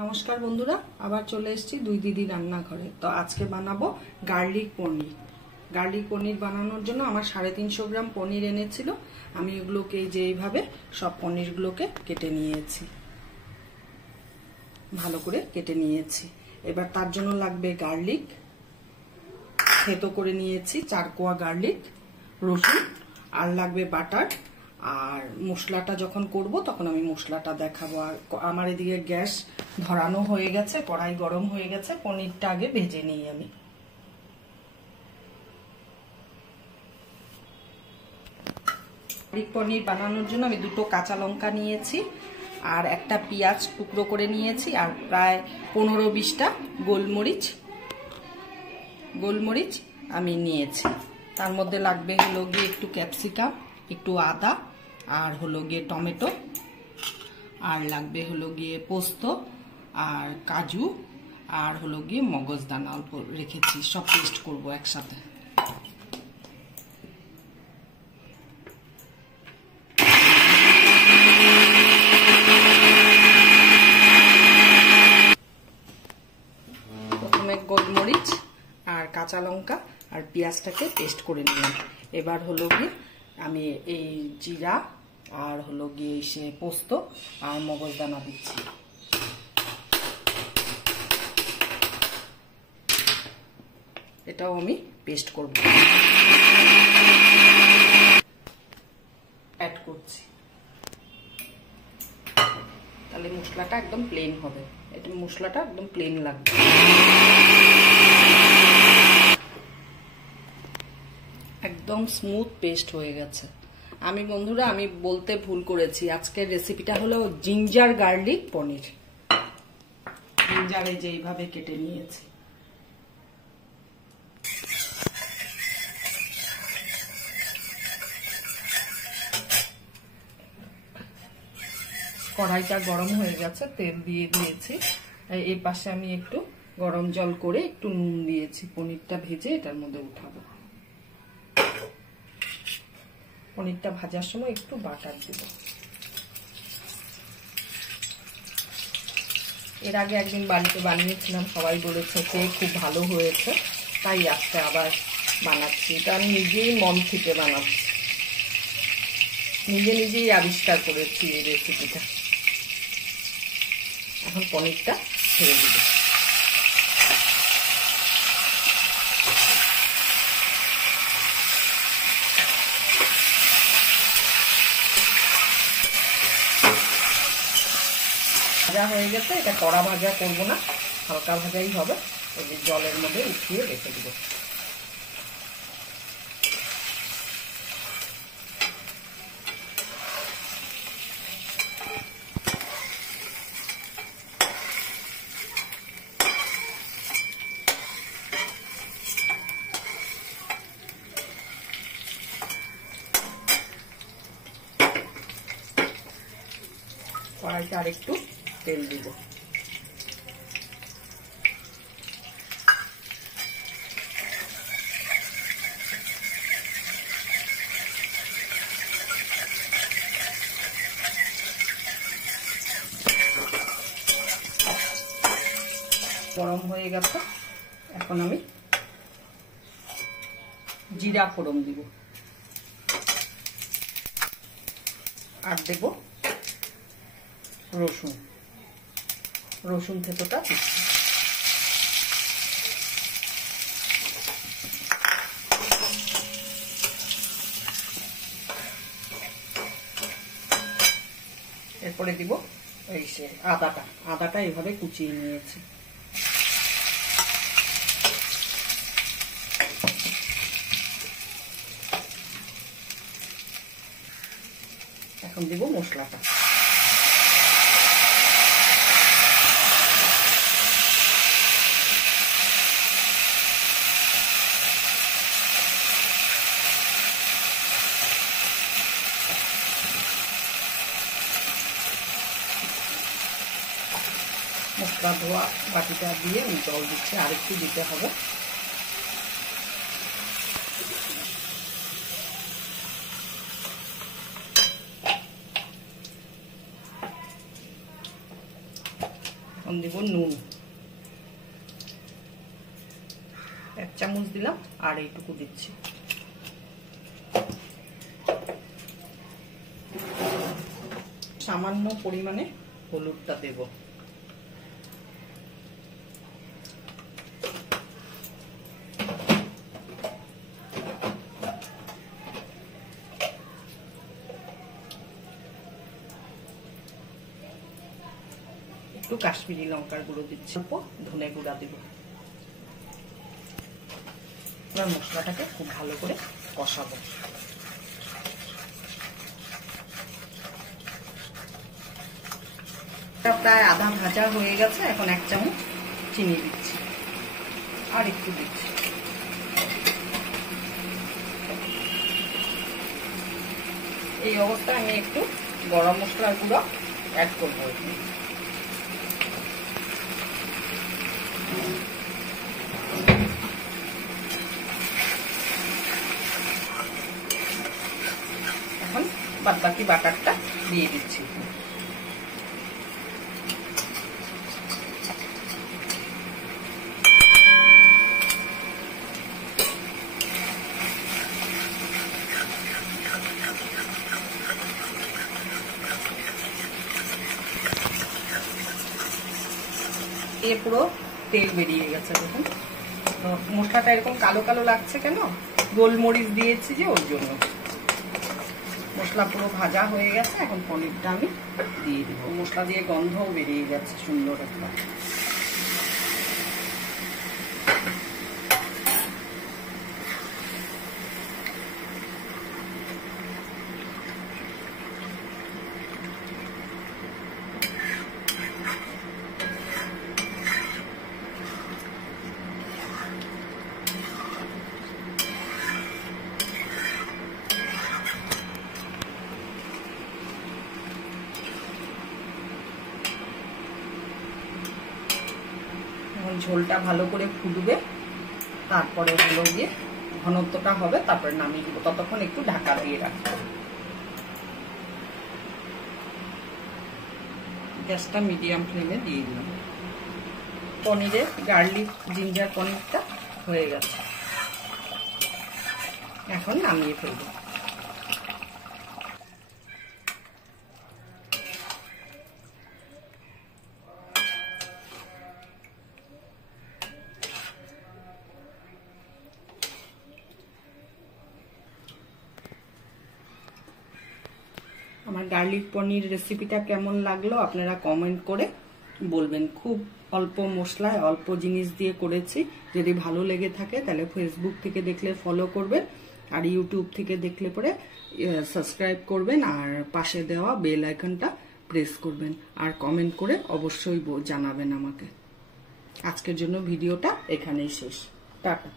নমস্কার বন্ধুরা, আবার চলে এসেছি দুই দিদি রান্নাঘরে। তো আজকে বানাবো গার্লিক পনির। গার্লিক পনির বানানোর জন্য আমার 350 গ্রাম পনির এনেছিল। আমি এগুলোকে এই যে এইভাবে সব পনিরগুলোকে কেটে নিয়েছি, ভালো করে কেটে নিয়েছি। এবার তার জন্য লাগবে গার্লিক, থেতো করে নিয়েছি 4 কোয়া গার্লিক, রসুন, আর লাগবে বাটার। আর মশলাটা যখন করব তখন আমি মশলাটা দেখাবো। আর আমার এদিকে গ্যাস ধরানো হয়ে গেছে, কড়াই গরম হয়ে গেছে, পনিরটা আগে ভেজে নিই আমি। পনির বানানোর জন্য আমি 2টো কাঁচা লঙ্কা নিয়েছি, আর একটা পেঁয়াজ টুকরো করে নিয়েছি, আর প্রায় 15-20টা গোলমরিচ আমি নিয়েছি। তার মধ্যে লাগবে হলো গিয়ে একটু ক্যাপসিকাম, একটু আদা, আর হলো গিয়ে টমেটো, আর লাগবে হলো গিয়ে পোস্ত আর কাজু, আর হলো গিয়ে মগজদানা অল্প রেখেছি। সব পেস্ট করব একসাথে। প্রথমে গোলমরিচ আর কাঁচা লঙ্কা আর পেঁয়াজটাকে পেস্ট করে নিলাম। এবার হলো গিয়ে আমি এই জিরা আর হলো গিয়ে সে পোস্ত আর মগজদানা দিচ্ছি। এটাও আমি পেস্ট করব, অ্যাড করছি। তাহলে মশলাটা একদম প্লেন হবে। এটা মশলাটা একদম প্লেন লাগবে। একদম স্মুথ পেস্ট হয়ে গেছে। বন্ধুরা আমি বলতে ভুল করেছি, আজকের রেসিপিটা হলো জিঞ্জার গার্লিক পনির। জিঞ্জারে যে এইভাবে কেটে নিয়েছি। কড়াইটা গরম হয়ে গেছে, তেল দিয়ে দিয়েছি। এই পাশে আমি একটু গরম জল করে একটু নুন দিয়েছি। পনিরটা ভেজে এটার মধ্যে উঠাবো। পনিরটা ভাজার সময় একটু বাটার দেব। এর আগে একদিন বাড়িতে বানিয়েছিলাম, সবাই বলেছে যে খুব ভালো হয়েছে, তাই আজকে আবার বানাচ্ছি। এটা আমি নিজেই মন থেকে বানাচ্ছি, নিজেই আবিষ্কার করেছি এই রেসিপিটা। এখন পনিরটা ছেড়ে দিব। ভাজা হয়ে গেছে, এটা কড়া ভাজা করব না, হালকা ভাজাই হবে। এই জলের মধ্যে উঠিয়ে রেখে দিব। কড়াইতে আর একটু তেল দিব। গরম হয়ে গেছে, এখন আমি জিরা ফোড়ন দিব, আর দেব রসুন থেতোটা দিচ্ছি। এরপরে দিব এই সে আদাটা এইভাবে কুচিয়ে নিয়েছি। এখন দিব মশলাটা। মশলা ধোয়া বাটিটা দিয়ে আমি জল দিচ্ছি, আরেকটু দিতে হবে। দেব নুন, 1 চামচ দিলাম, আর এইটুকু দিচ্ছি। সামান্য পরিমাণে হলুদটা দেব। একটু কাশ্মীরি লঙ্কার গুঁড়ো দিচ্ছি, অল্প ধনে গুঁড়া দেব। এবার মশলাটাকে খুব ভালো করে কষাবো। প্রায় আধা ভাজা হয়ে গেছে, এখন 1 চামচ চিনি দিচ্ছি, আর একটু দিচ্ছি। এই অবস্থায় আমি একটু গরম মশলার গুঁড়ো অ্যাড করবো। এখন বাদবাকি বাটারটা দিয়ে দিচ্ছি। এ পুরো তেল বেরিয়ে গেছে, দেখুন। মশলাটা এরকম কালো কালো লাগছে কেন? গোলমরিচ দিয়েছি যে, ওর জন্য। মশলা পুরো ভাজা হয়ে গেছে, এখন পনিরটা আমি দিয়ে দিব। মশলা দিয়ে গন্ধও বেরিয়ে গেছে সুন্দর একটা। ঝোলটা ভালো করে ফুটবে, তারপরে হলো গিয়ে ঘনত্বটা হবে, তারপরে নামিয়ে দিব। ততক্ষণ একটু ঢাকা দিয়ে রাখবো। গ্যাসটা মিডিয়াম ফ্লেমে দিয়ে দিলাম। পনিরের গার্লিক জিঞ্জার পনিরটা হয়ে গেছে, এখন নামিয়ে ফেলবো। আমার গার্লিক পনির রেসিপিটা কেমন লাগলো আপনারা কমেন্ট করে বলবেন। খুব অল্প মশলায় অল্প জিনিস দিয়ে করেছি। যদি ভালো লেগে থাকে তাহলে ফেসবুক থেকে দেখলে ফলো করবেন, আর ইউটিউব থেকে দেখলে পরে সাবস্ক্রাইব করবেন, আর পাশে দেওয়া বেল আইকনটা প্রেস করবেন, আর কমেন্ট করে অবশ্যই জানাবেন আমাকে। আজকের জন্য ভিডিওটা এখানেই শেষ। টাটা।